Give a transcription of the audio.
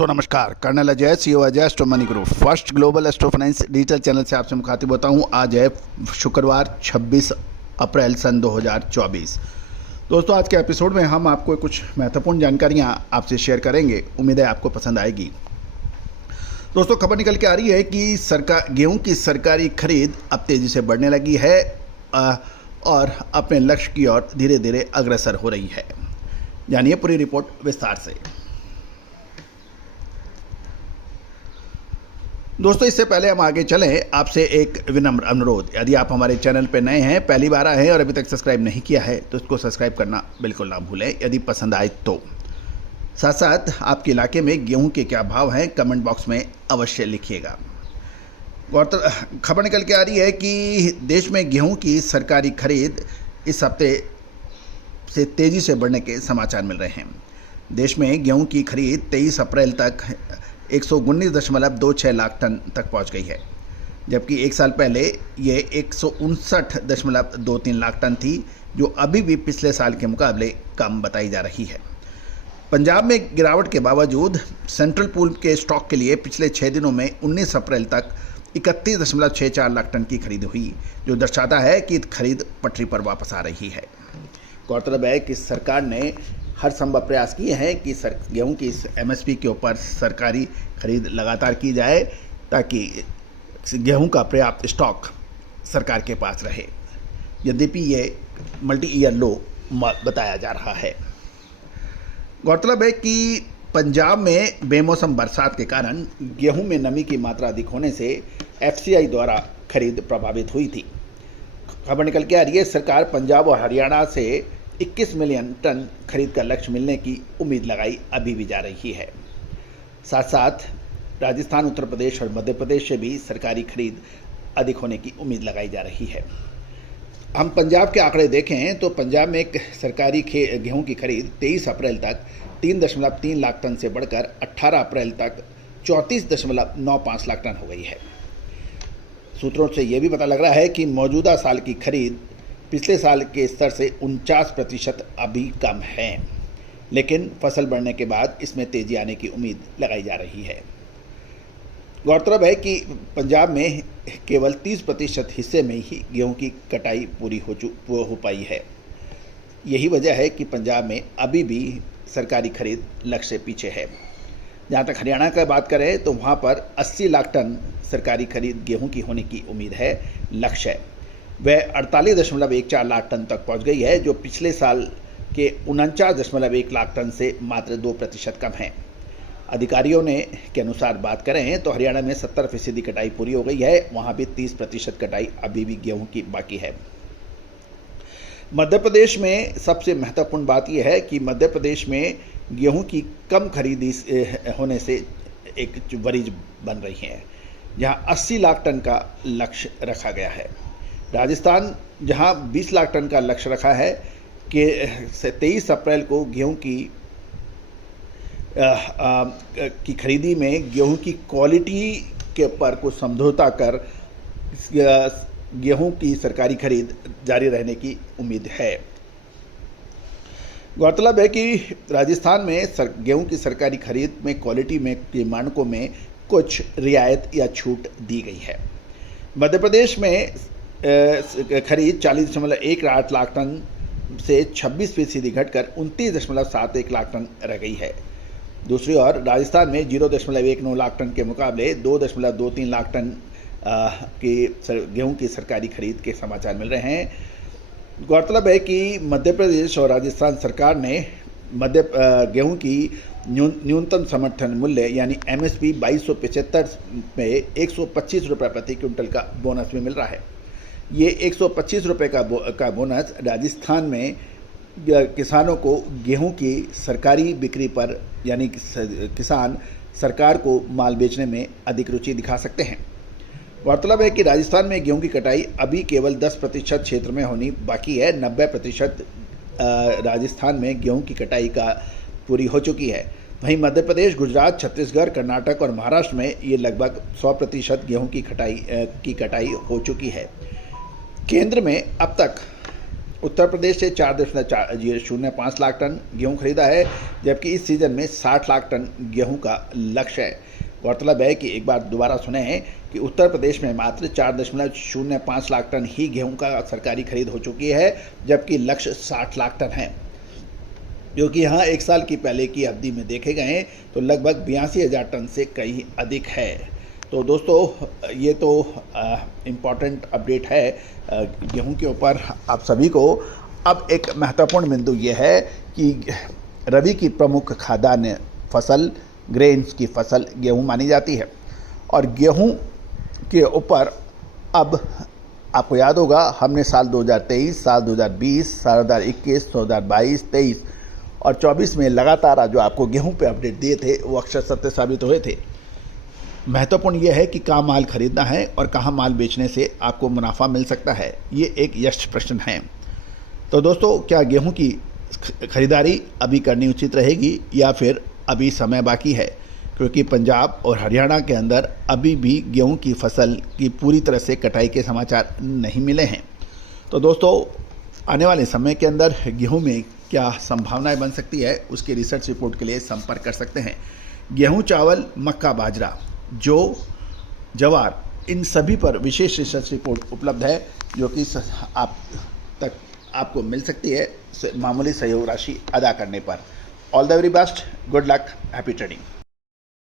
दोस्तों नमस्कार, colonel Ajay, CEO Ajay Astro Money Group First Global Astro Finance digital channel से आपसे मुखातिब होता हूं। आज है शुक्रवार 26 अप्रैल सन 2024। दोस्तों आज के एपिसोड में हम आपको कुछ महत्वपूर्ण जानकारियां आपसे शेयर करेंगे। उम्मीद है आपको पसंद आएगी। दोस्तों खबर निकल के आ रही है कि गेहूं की सरकारी खरीद अब तेजी से बढ़ने लगी है और अपने लक्ष्य की ओर धीरे धीरे अग्रसर हो रही है। जानिए पूरी रिपोर्ट विस्तार से। दोस्तों इससे पहले हम आगे चलें, आपसे एक विनम्र अनुरोध, यदि आप हमारे चैनल पर नए हैं, पहली बार आए हैं और अभी तक सब्सक्राइब नहीं किया है तो इसको सब्सक्राइब करना बिल्कुल ना भूलें यदि पसंद आए तो। साथ साथ आपके इलाके में गेहूं के क्या भाव हैं कमेंट बॉक्स में अवश्य लिखिएगा। खबर निकल के आ रही है कि देश में गेहूं की सरकारी खरीद इस हफ्ते से तेज़ी से बढ़ने के समाचार मिल रहे हैं। देश में गेहूं की खरीद 23 अप्रैल तक 119.26 लाख टन तक पहुंच गई है, जबकि एक साल पहले ये 159.23 लाख टन थी, जो अभी भी पिछले साल के मुकाबले कम बताई जा रही है। पंजाब में गिरावट के बावजूद सेंट्रल पूल के स्टॉक के लिए पिछले 6 दिनों में 19 अप्रैल तक 31.64 लाख टन की खरीद हुई, जो दर्शाता है कि खरीद पटरी पर वापस आ रही है। गौरतलब है कि सरकार ने हर संभव प्रयास किए हैं कि गेहूं की एमएसपी के ऊपर सरकारी खरीद लगातार की जाए ताकि गेहूं का पर्याप्त स्टॉक सरकार के पास रहे। यद्यपि ये मल्टी ईयर लो बताया जा रहा है। गौरतलब है कि पंजाब में बेमौसम बरसात के कारण गेहूं में नमी की मात्रा अधिक होने से एफसीआई द्वारा खरीद प्रभावित हुई थी। खबर निकल के आ रही है, सरकार पंजाब और हरियाणा से 21 मिलियन टन खरीद का लक्ष्य मिलने की उम्मीद लगाई अभी भी जा रही है। साथ साथ राजस्थान, उत्तर प्रदेश और मध्य प्रदेश से भी सरकारी खरीद अधिक होने की उम्मीद लगाई जा रही है। हम पंजाब के आंकड़े देखें तो पंजाब में एक सरकारी गेहूं की खरीद 23 अप्रैल तक 3.3 लाख टन से बढ़कर 18 अप्रैल तक 34.95 लाख टन हो गई है। सूत्रों से यह भी पता लग रहा है कि मौजूदा साल की खरीद पिछले साल के स्तर से 49% अभी कम है, लेकिन फसल बढ़ने के बाद इसमें तेजी आने की उम्मीद लगाई जा रही है। गौरतलब है कि पंजाब में केवल 30% हिस्से में ही गेहूं की कटाई पूरी हो पाई है। यही वजह है कि पंजाब में अभी भी सरकारी खरीद लक्ष्य से पीछे है। जहाँ तक हरियाणा का बात करें तो वहाँ पर 80 लाख टन सरकारी खरीद गेहूं की होने की उम्मीद है। लक्ष्य वह 48.14 लाख टन तक पहुँच गई है, जो पिछले साल के 49.1 लाख टन से मात्र 2% कम है। अधिकारियों ने के अनुसार बात करें तो हरियाणा में 70% कटाई पूरी हो गई है, वहाँ भी 30% कटाई अभी भी गेहूं की बाकी है। मध्य प्रदेश में सबसे महत्वपूर्ण बात यह है कि मध्य प्रदेश में गेहूं की कम खरीदी होने से एक वरीज बन रही है, जहाँ 80 लाख टन का लक्ष्य रखा गया है। राजस्थान जहाँ 20 लाख टन का लक्ष्य रखा है कि 23 अप्रैल को गेहूं की खरीदी में गेहूं की क्वालिटी के ऊपर कुछ समझौता कर गेहूं की सरकारी खरीद जारी रहने की उम्मीद है। गौरतलब है कि राजस्थान में गेहूं की सरकारी खरीद में क्वालिटी में के मानकों में कुछ रियायत या छूट दी गई है। मध्य प्रदेश में खरीद 40.18 लाख टन से 26% घटकर 29.71 लाख टन रह गई है। दूसरी ओर राजस्थान में 0.19 लाख टन के मुकाबले 2.23 लाख टन की गेहूं की सरकारी खरीद के समाचार मिल रहे हैं। गौरतलब है कि मध्य प्रदेश और राजस्थान सरकार ने गेहूं की न्यूनतम समर्थन मूल्य यानी एमएसपी 2275 में 125 रुपये प्रति क्विंटल का बोनस भी मिल रहा है। ये 125 रुपये का बोनस राजस्थान में किसानों को गेहूं की सरकारी बिक्री पर यानी किसान सरकार को माल बेचने में अधिक रुचि दिखा सकते हैं। गौरतलब है कि राजस्थान में गेहूं की कटाई अभी केवल 10% क्षेत्र में होनी बाकी है। 90% राजस्थान में गेहूं की कटाई का पूरी हो चुकी है। वहीं मध्य प्रदेश, गुजरात, छत्तीसगढ़, कर्नाटक और महाराष्ट्र में ये लगभग 100% गेहूं की कटाई हो चुकी है। केंद्र में अब तक उत्तर प्रदेश से 4.05 लाख टन गेहूं खरीदा है, जबकि इस सीज़न में 60 लाख टन गेहूं का लक्ष्य है। गौरतलब है कि एक बार दोबारा सुने हैं कि उत्तर प्रदेश में मात्र 4.05 लाख टन ही गेहूं का सरकारी खरीद हो चुकी है, जबकि लक्ष्य 60 लाख टन है, जो कि यहाँ एक साल की पहले की अवधि में देखे गए तो लगभग 82,000 टन से कहीं अधिक है। तो दोस्तों, ये तो इम्पॉर्टेंट अपडेट है गेहूं के ऊपर आप सभी को। अब एक महत्वपूर्ण बिंदु ये है कि रबी की प्रमुख खाद्यान्न फसल, ग्रेन्स की फसल गेहूं मानी जाती है, और गेहूं के ऊपर अब आपको याद होगा हमने साल 2023, साल 2020, साल 2021, 2022, 23 और 24 में लगातार जो आपको गेहूं पे अपडेट दिए थे वो अक्षर सत्य साबित हुए थे। महत्वपूर्ण यह है कि कहाँ माल खरीदना है और कहाँ माल बेचने से आपको मुनाफा मिल सकता है, ये एक यश प्रश्न है। तो दोस्तों, क्या गेहूं की खरीदारी अभी करनी उचित रहेगी या फिर अभी समय बाकी है? क्योंकि पंजाब और हरियाणा के अंदर अभी भी गेहूं की फसल की पूरी तरह से कटाई के समाचार नहीं मिले हैं। तो दोस्तों, आने वाले समय के अंदर गेहूं में क्या संभावनाएं बन सकती है, उसकी रिसर्च रिपोर्ट के लिए संपर्क कर सकते हैं। गेहूं, चावल, मक्का, बाजरा, जो ज्वार, इन सभी पर विशेष रिसर्च रिपोर्ट उपलब्ध है, जो कि आप तक आपको मिल सकती है मामूली सहयोग राशि अदा करने पर। All the very best, good luck, happy trading.